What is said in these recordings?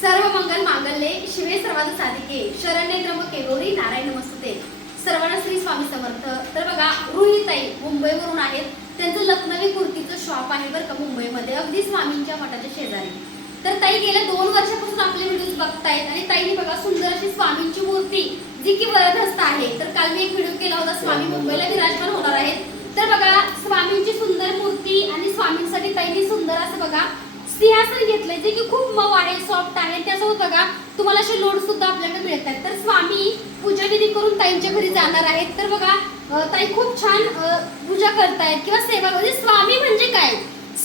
सर्व मंगल मांगल्ये शिवे सर्वांत साधिके. शरण्ये त्र्यंबके गौरी नारायण नमस्ते सर्वांना श्री स्वामी समर्थ. तर बघा रुहीताई मुंबईवरून आहेत. त्यांचं लखनवी कुर्तीचं शॉप आहे बरं का मुंबईमध्ये. अगदी स्वामींच्या मठाच्या शेजारी. तर ताई गेल्या दोन वर्षापासून आपले व्हिडिओज बघतायत आणि ताईने बघा सुंदर अशी स्वामींची मूर्ती जी की वरदहस्त आहे. तर काल मी एक व्हिडिओ केला होता स्वामी मुंबईला विराजमान होणार आहेत. तर बघा स्वामींची सुंदर मूर्ती आणि स्वामींसाठी ताईने सुंदर असं बघा सिंहासन घेतलंय जे की खूप मऊ आहे सॉफ्ट आहे. त्यासोबत बघा तुम्हाला असे लोड सुद्धा आपल्याकडे मिळत आहेत तर स्वामी पूजा विधी करून ताईंच्या घरी जाणार आहेत. तर बघा ताई खूप छान पूजा करतायत किंवा सेवा म्हणजे स्वामी म्हणजे काय?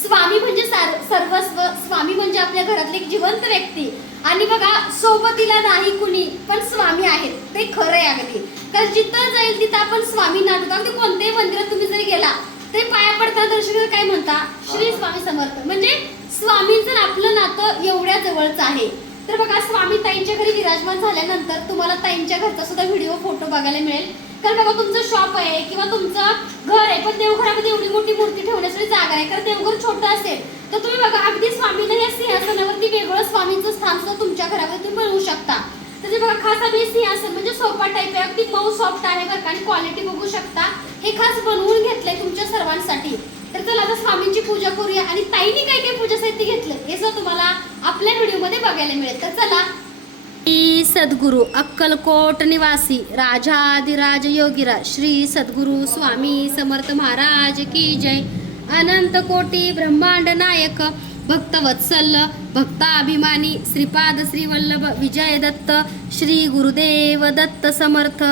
स्वामी म्हणजे सार- सर्वस्व. स्वामी म्हणजे आपल्या घरातली एक जिवंत व्यक्ती. आणि बघा सोबतीला नाही कुणी पण स्वामी आहेत. ते खरं आहे अगदी. कारण जिथं जाईल तिथं आपण स्वामी नाटक अगदी कोणत्याही मंदिरात तुम्ही जरी गेला ते पाया पडता दर्शक काय म्हणता? श्री स्वामी समर्थ. म्हणजे स्वामींचं आपलं नातं एवढ्या जवळचं आहे. तर बघा स्वामी ताईंच्या घरी विराजमान झाल्यानंतर तुम्हाला ताईंच्या घरचा सुद्धा व्हिडिओ फोटो बघायला मिळेल. कारण बघा तुमचं शॉप आहे किंवा तुमचं घर आहे पण देवघरामध्ये एवढी मोठी मूर्ती ठेवण्यासाठी जागा आहे. कारण देवघर छोटं असेल तर तुम्ही बघा अगदी स्वामींना या सिंहासनावरती वेगळं स्वामींचं स्थान सुद्धा तुमच्या घरामध्ये तुम्ही मिळवू शकता. तर ते बघा खास आम्ही सिंहासन म्हणजे सोफा टाईप आहे. अगदी मऊ सॉफ्ट आहे बरं का आणि क्वालिटी बघू शकता. हे खास बनवून घेतलंय तुमच्या सर्वांसाठी. तर चला आता स्वामींची पूजा करूया. आणि ताईने काय काय पूजा साहित्य घेतलं हे जर तुम्हाला आपल्या व्हिडिओमध्ये बघायला मिळेल. तर चला. श्री सद्गुरु अक्कलकोट निवासी राजाधिराज योगीराज श्री सद्गुरु स्वामी समर्थ महाराज की जय. अनंत कोटी ब्रह्मांड नायक भक्तवत्सल भक्ताभिमानी श्रीपाद श्रीवल्लभ विजय दत्त श्री गुरुदेव दत्त समर्थ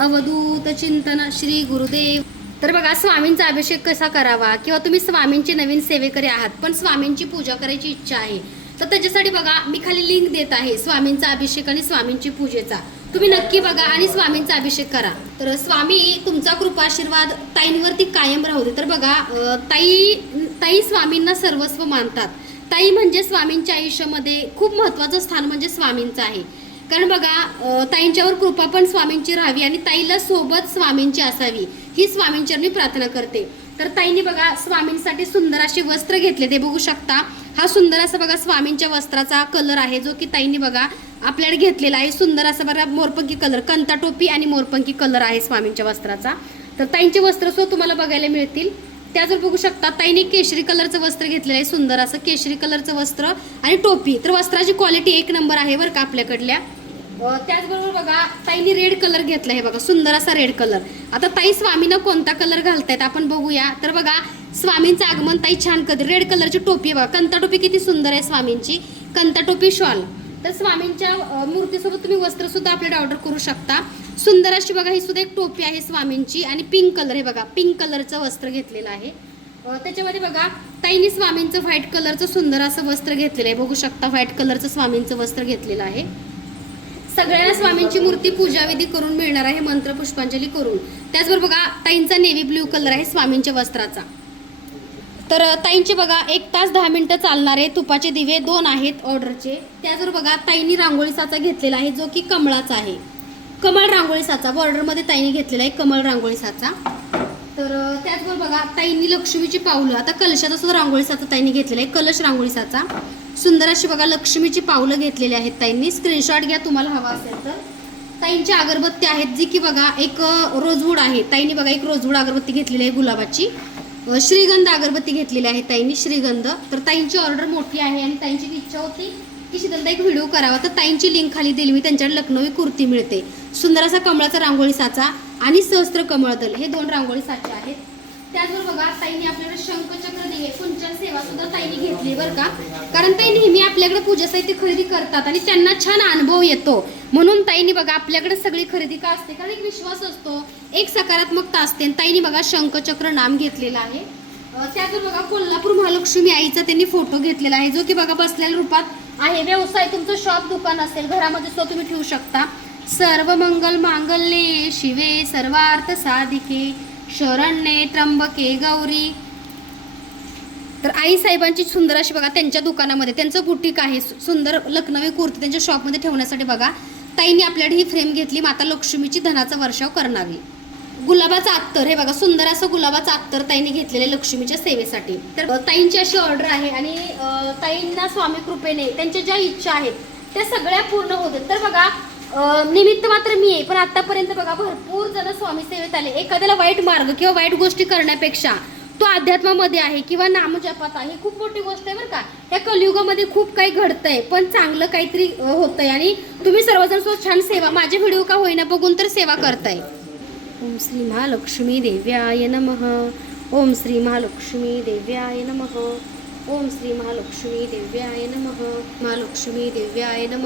अवधूत चिंतन श्री गुरुदेव तर बघा स्वामींचा अभिषेक कसा करावा किंवा तुम्ही स्वामींचे नवीन सेवेकरी आहात पण स्वामींची पूजा करायची इच्छा आहे. तर त्याच्यासाठी बघा मी खाली लिंक देत आहे स्वामींचा अभिषेक आणि स्वामींची पूजेचा. तुम्ही नक्की बघा आणि स्वामींचा अभिषेक करा. तर स्वामी तुमचा कृपाशीर्वाद ताईंवरती कायम राहू दे. तर बघा ताई ताई स्वामींना सर्वस्व मानतात. ताई म्हणजे स्वामींच्या आयुष्यामध्ये खूप महत्वाचं स्थान म्हणजे स्वामींचं आहे. कारण बघा ताईंच्यावर कृपा पण स्वामींची राहावी आणि ताईला सोबत स्वामींची असावी. ही स्वामींच्यावर मी प्रार्थना करते. तर ताईंनी बघा स्वामींसाठी सुंदर असे वस्त्र घेतले ते बघू शकता हा सुंदर असा बघा स्वामींच्या वस्त्राचा कलर आहे जो की ताईंनी बघा आपल्याकडे घेतलेला आहे. सुंदर असा बघा मोरपंकी कलर कंता टोपी आणि मोरपंकी कलर आहे स्वामींच्या वस्त्राचा. तर ताईंचे वस्त्र सुद्धा तुम्हाला बघायला मिळतील. त्याचवर बघू शकता ताईने केशरी कलरचं वस्त्र घेतलेलं आहे सुंदर असं केशरी कलरचं वस्त्र आणि टोपी. तर वस्त्राची क्वालिटी एक नंबर आहे बरं का आपल्याकडल्या. त्याचबरोबर बघा ताईनी रेड कलर घेतला आहे बघा सुंदर असा रेड कलर आता ताई स्वामीनं कोणता कलर घालतायत आपण बघूया. तर बघा स्वामींचं आगमन ताई छान कधी रेड कलरची टोपी आहे बघा. कंता टोपी किती सुंदर आहे स्वामींची. कंता टोपी शॉल तर स्वामींच्या मूर्तीसोबत तुम्ही वस्त्र सुद्धा आपल्याला ऑर्डर करू शकता. सुंदर अशी बघा ही सुद्धा एक टोपी आहे स्वामींची. आणि पिंक कलर आहे बघा पिंक कलरचं वस्त्र घेतलेलं आहे. त्याच्यामध्ये बघा ताईने स्वामींचं व्हाईट कलरचं सुंदर असं वस्त्र घेतलेलं आहे. बघू शकता व्हाईट कलरचं स्वामींचं वस्त्र घेतलेलं आहे. सगळ्यांना स्वामींची मूर्ती पूजाविधी करून मिळणार आहे मंत्र पुष्पांजली करून. त्याचबरोबर बघा ताईंचा नेव्ही ब्ल्यू कलर आहे स्वामींच्या वस्त्राचा. तर ताईंचे बघा एक तास दहा मिनिटं चालणारे तुपाचे दिवे दोन आहेत ऑर्डरचे. त्याचबरोबर बघा ताईंनी रांगोळी साचा घेतलेला आहे जो की कमळाचा आहे. कमळ रांगोळी साचा बॉर्डरमध्ये ताईंनी घेतलेला आहे कमळ रांगोळी साचा. तर त्याचबरोबर बघा ताईंनी लक्ष्मीची पावलं. आता कलशाचा सुद्धा रांगोळी साचा ताईंनी घेतलेला आहे कलश रांगोळी साचा सुंदर अशी बघा लक्ष्मीची पावलं घेतलेली आहेत ताईंनी. स्क्रीनशॉट घ्या तुम्हाला हवा असेल तर. ताईंच्या अगरबत्ती आहेत जी की बघा एक रोजवूड आहे. ताईंनी बघा एक रोजवूड अगरबत्ती घेतलेली आहे गुलाबाची. श्रीगंध अगरबत्ती घेतलेली आहे ताईंनी श्रीगंध. तर ताईंची ऑर्डर मोठी आहे आणि ताईंची इच्छा होती की शीतलता एक व्हिडिओ करावा. तर ताईंची लिंक खाली दिली मी त्यांच्याकडे लखनवी कुर्ती मिळते. सुंदर असा कमळाचा रांगोळी साचा आणि सहस्त्र कमळदल हे दोन रांगोळी साचे आहेत. त्याचबरोबर बघा ताईने आपल्याकडे शंखचक्र दिले. कुंचन सेवा सुद्धा ताईने घेतली बरं का? कारण ताई नेहमी आपल्याकडे पूजा साहित्य खरेदी करतात आणि त्यांना छान अनुभव येतो. म्हणून ताईंनी बघा आपल्याकडे सगळी खरेदी का असते? कारण एक विश्वास असतो एक सकारात्मकता असते. आणि ताईंनी बघा शंखचक्र नाम घेतलेलं आहे. त्यातून बघा कोल्हापूर महालक्ष्मी आईचा त्यांनी फोटो घेतलेला आहे जो की बघा बसलेल्या रूपात आहे. व्यवसाय तुमचं शॉप दुकान असेल घरामध्ये सुद्धा तुम्ही ठेवू शकता. सर्व मंगल मांगल्ये शिवे सर्वार्थ साधिके शरण्ये त्र्यंबके गौरी. तर आई साहेबांची सुंदर अशी बघा त्यांच्या दुकानामध्ये त्यांचं बुटीक आहे सु- सुंदर लखनवी कुर्ती त्यांच्या शॉपमध्ये ठेवण्यासाठी बघा. ताईंनी आपल्याकडे ही फ्रेम घेतली माता लक्ष्मीची धनाचा वर्षाव करणारी. गुलाबाचा अत्तर हे बघा सुंदर असं गुलाबाचं अत्तर ताईंनी घेतलेले लक्ष्मीच्या सेवेसाठी. तर ताईंची अशी ऑर्डर आहे आणि ताईंना स्वामी कृपेने त्यांच्या ज्या इच्छा आहेत त्या सगळ्या पूर्ण होतात. तर बघा निमित्त मात्र मी आहे पण आतापर्यंत बघा भरपूर जण स्वामी सेवेत आले. एखाद्याला वाईट मार्ग किंवा वाईट गोष्टी करण्यापेक्षा तो अध्यात्मामध्ये आहे किंवा नामजपात आहे ही खूप मोठी गोष्ट आहे बरं का. या कलियुगामध्ये खूप काही घडतंय पण चांगलं काहीतरी होतंय. आणि तुम्ही सर्वजण सो छान सेवा माझे व्हिडिओ का होईना बघून तर सेवा करताय. ओम श्री महालक्ष्मी देव्याय नम. ओम श्री महालक्ष्मी देव्याय नम. ओम श्री महालक्ष्मी देव्याय नम. महालक्ष्मी देव्याय नम.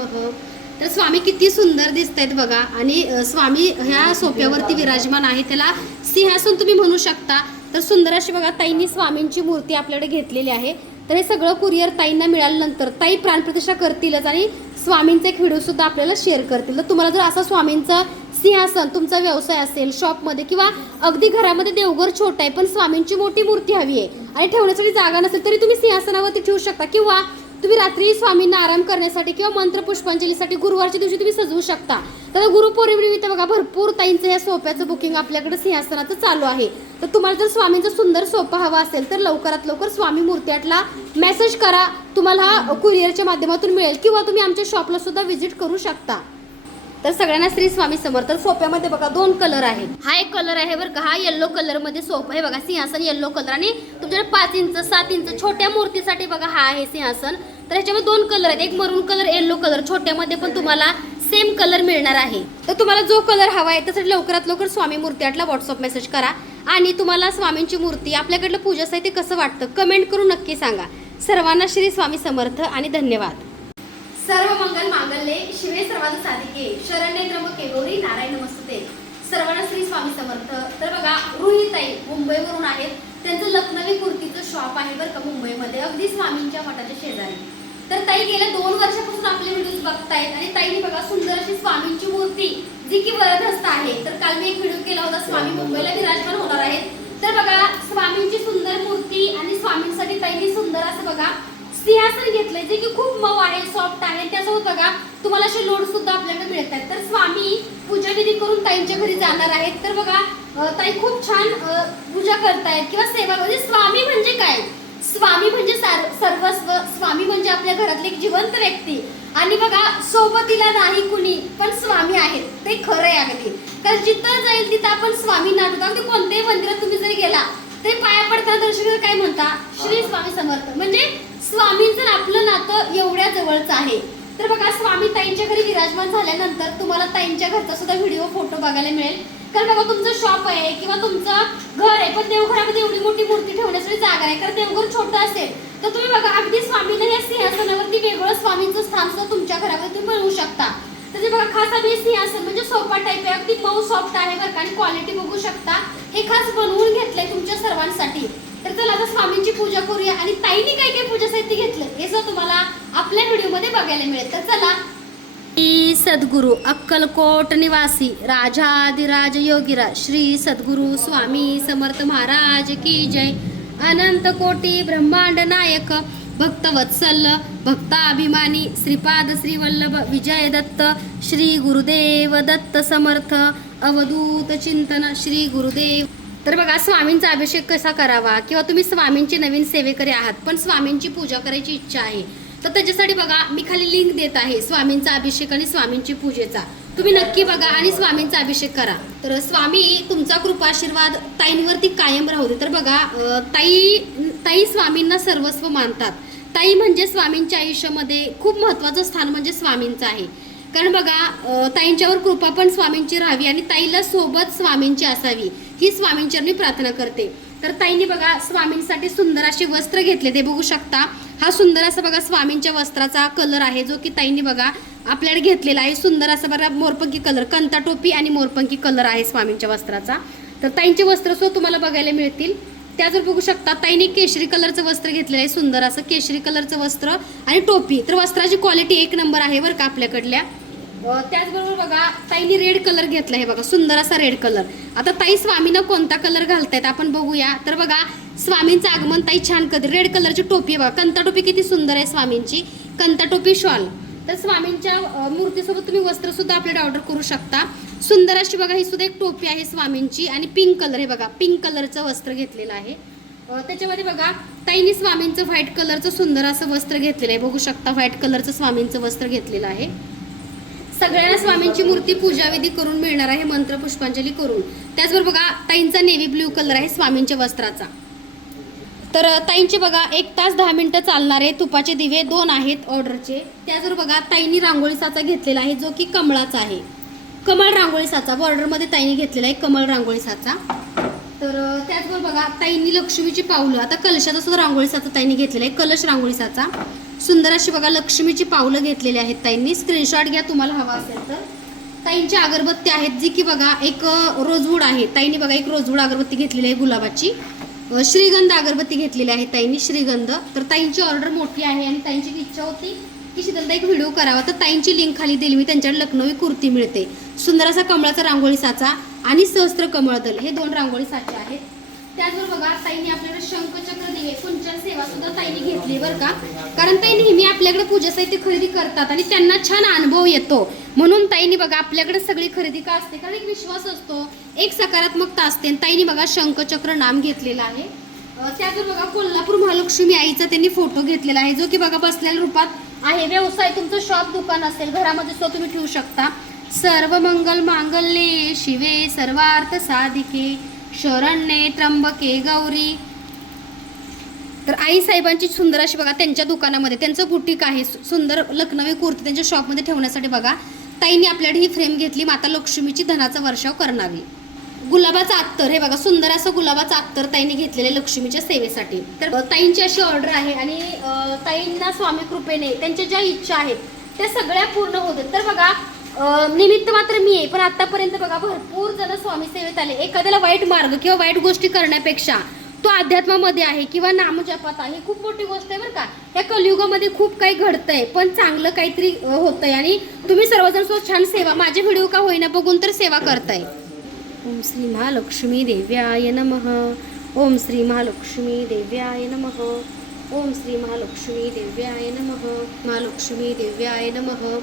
तर स्वामी किती सुंदर दिसत आहेत बघा. आणि स्वामी ह्या सोप्यावरती विराजमान आहे. त्याला सिंहासन तुम्ही म्हणू शकता. तर सुंदर अशी बघा ताईंनी स्वामींची मूर्ती आपल्याकडे घेतलेली आहे. तर हे सगळं कुरिअर ताईंना मिळाल्यानंतर ताई प्राणप्रतिष्ठा करतीलच आणि स्वामींचा एक व्हिडिओ सुद्धा आपल्याला शेअर करतील. तर तुम्हाला जर असा स्वामींचा सिंहासन तुमचा व्यवसाय असेल शॉपमध्ये किंवा अगदी घरामध्ये देवघर छोटा आहे पण स्वामींची मोठी मूर्ती हवी आहे आणि ठेवण्यासाठी जागा नसेल तरी तुम्ही सिंहासनावरती ठेवू शकता. किंवा तुम्ही रात्री स्वामींना आराम करण्यासाठी किंवा मंत्र पुष्पांजलीसाठी गुरुवारच्या दिवशी तुम्ही सजवू शकता. तर गुरुपौर्णिमेनिमित्त बघा भरपूर ताईंचं या सोप्याचं बुकिंग आपल्याकडे सिंहासनाचं चालू आहे. तर तुम्हाला जर स्वामींचा सुंदर सोपा हवा असेल तर लवकरात लवकर स्वामी मूर्त्याटला मेसेज करा. तुम्हाला कुरिअरच्या माध्यमातून मिळेल किंवा तुम्ही आमच्या शॉपला सुद्धा व्हिजिट करू शकता. तर सगळ्यांना श्री स्वामी समर्थ. सोप्यामध्ये बघा दोन कलर आहेत. हा एक कलर आहे बरं का हा येल्लो कलरमध्ये सोपा आहे. बघा सिंहासन येल्लो कलर आणि तुमच्याकडे पाच इंच सात इंच छोट्या मूर्तीसाठी बघा हा आहे सिंहासन. तर ह्याच्यामध्ये दोन कलर आहेत. एक मरून कलर येल्लो कलर छोट्यामध्ये पण तुम्हाला सेम कलर मिळणार आहे. तर तुम्हाला जो कलर हवा आहे त्यासाठी लवकरात लवकर स्वामी मूर्ती आटला व्हॉट्सअप मेसेज करा. आणि तुम्हाला स्वामींची मूर्ती आपल्याकडलं पूजा साहित्य कसं वाटतं कमेंट करून नक्की सांगा. सर्वांना श्री स्वामी समर्थ आणि धन्यवाद. सर्व मंगल मांगल्ये शिवे सर्वांना साधिके. शरण्य त्र्यंबके गौरी नारायण नमस्ते सर्वांना श्री स्वामी समर्थ. तर बघा रुहिताई मुंबईवरून आहेत. त्यांचं लखनवी कुर्तीचं शॉप आहे बरं का मुंबईमध्ये. अगदी स्वामींच्या मठाच्या शेजारी. तर ताई गेल्या दोन वर्षापासून आपले व्हिडिओज बघतायत. आणि ताईने बघा सुंदर अशी स्वामींची मूर्ती जी की वरदहस्त आहे. तर काल मी एक व्हिडिओ केला होता स्वामी मुंबईला विराजमान होणार आहेत. तर बघा स्वामींची सुंदर मूर्ती आणि स्वामींसाठी ताईने सुंदर असं बघा सिंहासन घेतलंय जे की खूप मऊ आहे सॉफ्ट आहे. त्यासोबत बघा तुम्हाला असे लोड सुद्धा आपल्याकडे मिळत आहेत तर स्वामी पूजा विधी करून ताईंच्या घरी जाणार आहेत. तर बघा ताई खूप छान पूजा करतायत किंवा सेवा म्हणजे स्वामी म्हणजे काय? स्वामी म्हणजे सार- सर्वस्व स्वामी म्हणजे आपल्या घरातली एक जिवंत व्यक्ती. आणि बघा सोबतीला नाही कुणी पण स्वामी आहेत. ते खरं आहे अगदी. कारण जिथं जाईल तिथं आपण स्वामी नाटक अगदी कोणत्याही मंदिरात तुम्ही जरी गेला तरी पाया पडताना दर्शक काय म्हणता? श्री स्वामी समर्थ. म्हणजे स्वामींचं आपलं नातं एवढ्या जवळचं आहे तर बघा स्वामी ताईंच्या घरी विराजमान झाल्यानंतर तुम्हाला ताईंच्या घरचा सुद्धा व्हिडिओ फोटो बघायला मिळेल. कारण बघा तुमचं शॉप आहे किंवा तुमचं घर आहे पण देवघरामध्ये एवढी मोठी मूर्ती ठेवण्यासाठी जागा आहे कारण देवघर छोटं असेल तर तुम्ही बघा अगदी स्वामीने या सिंहासनावरती वेगळं स्वामींचं स्थान सुद्धा तुमच्या घरामध्ये तुम्ही मिळवू शकता. तर ते बघा खास आम्ही सिंहासन म्हणजे सोफा टाईप आहे. अगदी मऊ सॉफ्ट आहे बरं का आणि क्वालिटी बघू शकता. हे खास बनवून घेतलंय तुमच्या सर्वांसाठी. तर चला आता स्वामींची पूजा करूया. आणि ताईने काय काय पूजा साहित्य घेतलं हे सुद्धा तुम्हाला आपल्या व्हिडिओमध्ये बघायला मिळेल. तर चला श्री सद्गुरु अक्कलकोट निवासी राजाधिराज योगीराज श्री सद्गुरु स्वामी समर्थ महाराज की जय। अनंत कोटी ब्रह्मांड नायक भक्तवत्सल भक्ताभिमानी श्रीपाद श्रीवल्लभ विजय दत्त श्री गुरुदेव दत्त समर्थ अवधूत चिंतन श्री गुरुदेव। तर बघा स्वामींचा अभिषेक कसा करावा? किंवा तुम्ही स्वामींचे नवीन सेवेकरी आहात पण स्वामींची पूजा करायची इच्छा आहे. तर त्याच्यासाठी बघा मी खाली लिंक देत आहे स्वामींचा अभिषेक आणि स्वामींची पूजेचा. तुम्ही नक्की बघा आणि स्वामींचा अभिषेक करा. तर स्वामी तुमचा कृपा आशीर्वाद ताईंवरती कायम राहू दे. तर बघा ताई ताई स्वामींना सर्वस्व मानतात. ताई म्हणजे स्वामींच्या आयुष्यामध्ये खूप महत्त्वाचं स्थान म्हणजे स्वामींचं आहे. कारण बघा ताईंच्यावर कृपा पण स्वामींची राहावी आणि ताईला सोबत स्वामींची असावी. ही स्वामींच्यावर मी प्रार्थना करते. तर ताईंनी बघा स्वामींसाठी सुंदर असे वस्त्र घेतले. ते बघू शकता हा सुंदर असा बघा स्वामींच्या वस्त्राचा कलर आहे जो की ताईंनी बघा आपल्याकडे घेतलेला आहे. सुंदर असा बघा मोरपंकी कलर कंता टोपी आणि मोरपंकी कलर आहे स्वामींच्या वस्त्राचा. तर ताईंचे वस्त्र सुद्धा तुम्हाला बघायला मिळतील. त्याच बघू शकता ताईने केशरी कलरचं वस्त्र घेतलेलं आहे सुंदर असं केशरी कलरचं वस्त्र आणि टोपी. तर वस्त्राची क्वालिटी एक नंबर आहे बरं का आपल्याकडल्या. त्याचबरोबर बघा ताईने रेड कलर घेतला आहे बघा सुंदर असा रेड कलर आता ताई स्वामीनं कोणता कलर घालतायत आपण बघूया. तर बघा स्वामींचं आगमन ताई छान कधी रेड कलरची टोपी आहे बघा. कंता टोपी किती सुंदर आहे स्वामींची. कंता टोपी शॉल तर स्वामींच्या मूर्तीसोबत तुम्ही वस्त्र सुद्धा आपल्याला ऑर्डर करू शकता. सुंदर अशी बघा ही सुद्धा एक टोपी आहे स्वामींची. आणि पिंक कलर आहे बघा पिंक कलरचं वस्त्र घेतलेलं आहे. त्याच्यामध्ये बघा ताईनी स्वामींचं व्हाईट कलरचं सुंदर असं वस्त्र घेतलेलं आहे. बघू शकता व्हाईट कलरचं स्वामींचं वस्त्र घेतलेलं आहे. सगळ्यांना स्वामींची मूर्ती पूजाविधी करून मिळणार आहे मंत्र पुष्पांजली करून. त्याचबरोबर बघा ताईंचा नेव्ही ब्ल्यू कलर आहे स्वामींच्या वस्त्राचा. तर ताईंचे बघा एक तास दहा मिनिटं चालणारे तुपाचे दिवे दोन आहेत ऑर्डरचे. त्याचबरोबर बघा ताईंनी रांगोळी साचा घेतलेला आहे जो की कमळाचा आहे. कमळ रांगोळी साचा बॉर्डरमध्ये ताईंनी घेतलेला आहे कमळ रांगोळी साचा. तर त्याचबरोबर बघा ताईंनी लक्ष्मीची पावलं. आता कलशाचा सुद्धा रांगोळी साचा ताईंनी घेतलेला आहे कलश रांगोळी साचा सुंदर अशी बघा लक्ष्मीची पावलं घेतलेली आहेत ताईंनी. स्क्रीनशॉट घ्या तुम्हाला हवा असेल तर. ताईंच्या अगरबत्ती आहेत जी की बघा एक रोजवूड आहे. ताईंनी बघा एक रोजवूड अगरबत्ती घेतलेली आहे गुलाबाची. श्रीगंध अगरबत्ती घेतलेली आहे ताईंनी श्रीगंध. तर ताईंची ऑर्डर मोठी आहे आणि ताईंची इच्छा होती की शीतलता एक व्हिडिओ करावा. तर ताईंची लिंक खाली दिली. मी त्यांच्याकडे लखनवी कुर्ती मिळते. सुंदर असा कमळाचा रांगोळी साचा आणि सहस्त्र कमळदल हे दोन रांगोळी साचे आहेत. त्याचबरोबर बघा ताईने आपल्याकडे शंखचक्र दिवे कुंचन सेवा सुद्धा ताईने घेतली बरं का? कारण ताई नेहमी आपल्याकडे पूजा साहित्य खरेदी करतात आणि त्यांना छान अनुभव येतो. म्हणून ताईंनी बघा आपल्याकडे सगळी खरेदी का असते? कारण एक विश्वास असतो एक सकारात्मकता असते. आणि ताईंनी बघा शंखचक्र नाम घेतलेलं आहे. त्याचबरोबर बघा कोल्हापूर महालक्ष्मी आईचा त्यांनी फोटो घेतलेला आहे जो की बघा बसलेल्या रूपात आहे. व्यवसाय तुमचं शॉप दुकान असेल घरामध्ये सुद्धा तुम्ही ठेवू शकता. सर्व मंगल मांगल्ये शिवे सर्वार्थ साधिके शरण्ये त्र्यंबके गौरी. तर आई साहेबांची सुंदर अशी बघा त्यांच्या दुकानामध्ये त्यांचं बुटीक आहे सु- सुंदर लखनवी कुर्ती त्यांच्या शॉपमध्ये ठेवण्यासाठी बघा. ताईंनी आपल्याकडे ही फ्रेम घेतली माता लक्ष्मीची धनाचा वर्षाव करणारी. गुलाबाचं अत्तर हे बघा सुंदर असं गुलाबाचं अत्तर ताईने घेतलेले लक्ष्मीच्या सेवेसाठी. तर ताईंची अशी ऑर्डर आहे आणि ताईंना स्वामी कृपेने त्यांच्या ज्या इच्छा आहेत त्या सगळ्या पूर्ण होतात. तर बघा निमित्त मात्र मी आहे. पण आतापर्यंत बघा भरपूर जण स्वामी सेवेत आले. एखाद्याला वाईट मार्ग किंवा वाईट गोष्टी करण्यापेक्षा तो अध्यात्मामध्ये आहे किंवा नामजपात आहे खूप मोठी गोष्ट आहे बरं का. या कलियुगामध्ये खूप काही घडतंय पण चांगलं काहीतरी होतंय. आणि तुम्ही सर्वजण सो छान सेवा माझे व्हिडिओ का होईना बघून तर सेवा करताय. ओम श्री महालक्ष्मी देव्याय नम. ओम श्री महालक्ष्मी देव्याय नम. ओम श्री महालक्ष्मी देव्याय नम. महालक्ष्मी देव्याय नमः.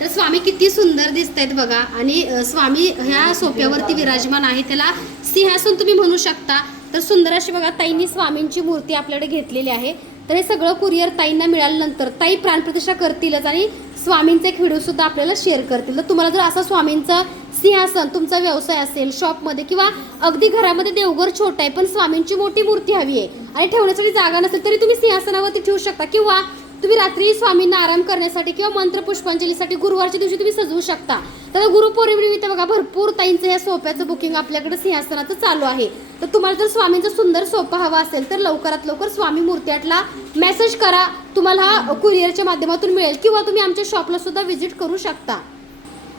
तर स्वामी किती सुंदर दिसत आहेत बघा. आणि स्वामी ह्या सोप्यावरती विराजमान आहे. त्याला सिंहासन तुम्ही म्हणू शकता. तर सुंदर अशी बघा ताईंनी स्वामींची मूर्ती आपल्याकडे घेतलेली आहे. तर हे सगळं कुरिअर ताईंना मिळाल्यानंतर ताई प्राणप्रतिष्ठा करतीलच आणि स्वामींचा एक व्हिडिओ सुद्धा आपल्याला शेअर करतील. तर तुम्हाला जर असा स्वामींचा सिंहासन तुमचा व्यवसाय असेल शॉपमध्ये किंवा अगदी घरामध्ये देवघर छोटा आहे पण स्वामींची मोठी मूर्ती हवी आहे आणि ठेवण्यासाठी जागा नसेल तरी तुम्ही सिंहासनावरती ठेवू शकता. किंवा तुम्ही रात्री स्वामींना आराम करण्यासाठी किंवा मंत्र पुष्पांजलीसाठी गुरुवारच्या दिवशी तुम्ही सजवू शकता. तर गुरुपौर्णिमेनिमित्त बघा भरपूर ताईंचं या सोप्याचं बुकिंग आपल्याकडे सिंहासनाचं चालू आहे. तर तुम्हाला जर स्वामींचा सुंदर सोपा हवा असेल तर लवकरात लवकर स्वामी मूर्त्याटला मेसेज करा. तुम्हाला हा कुरिअरच्या माध्यमातून मिळेल किंवा तुम्ही आमच्या शॉपला सुद्धा व्हिजिट करू शकता.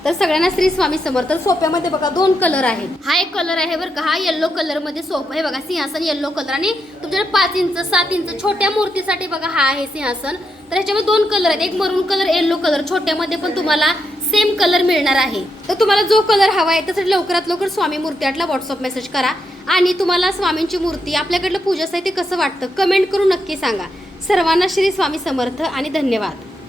तर सगळ्यांना श्री स्वामी समर्थ. सोप्यामध्ये बघा दोन कलर आहेत. हा एक कलर आहे बरं का हा येल्लो कलरमध्ये सोप आहे. बघा सिंहासन येल्लो कलर आणि तुमच्याकडे पाच इंच सात इंच छोट्या मूर्तीसाठी बघा हा आहे सिंहासन. तर ह्याच्यामध्ये दोन कलर आहेत. एक मरून कलर येल्लो कलर छोट्यामध्ये पण तुम्हाला सेम कलर मिळणार आहे. तर तुम्हाला जो कलर हवा आहे त्यासाठी लवकरात लवकर स्वामी मूर्ती आटला व्हॉट्सअप मेसेज करा. आणि तुम्हाला स्वामींची मूर्ती आपल्याकडलं पूजा साहित्य कसं वाटतं कमेंट करून नक्की सांगा. सर्वांना श्री स्वामी समर्थ आणि धन्यवाद.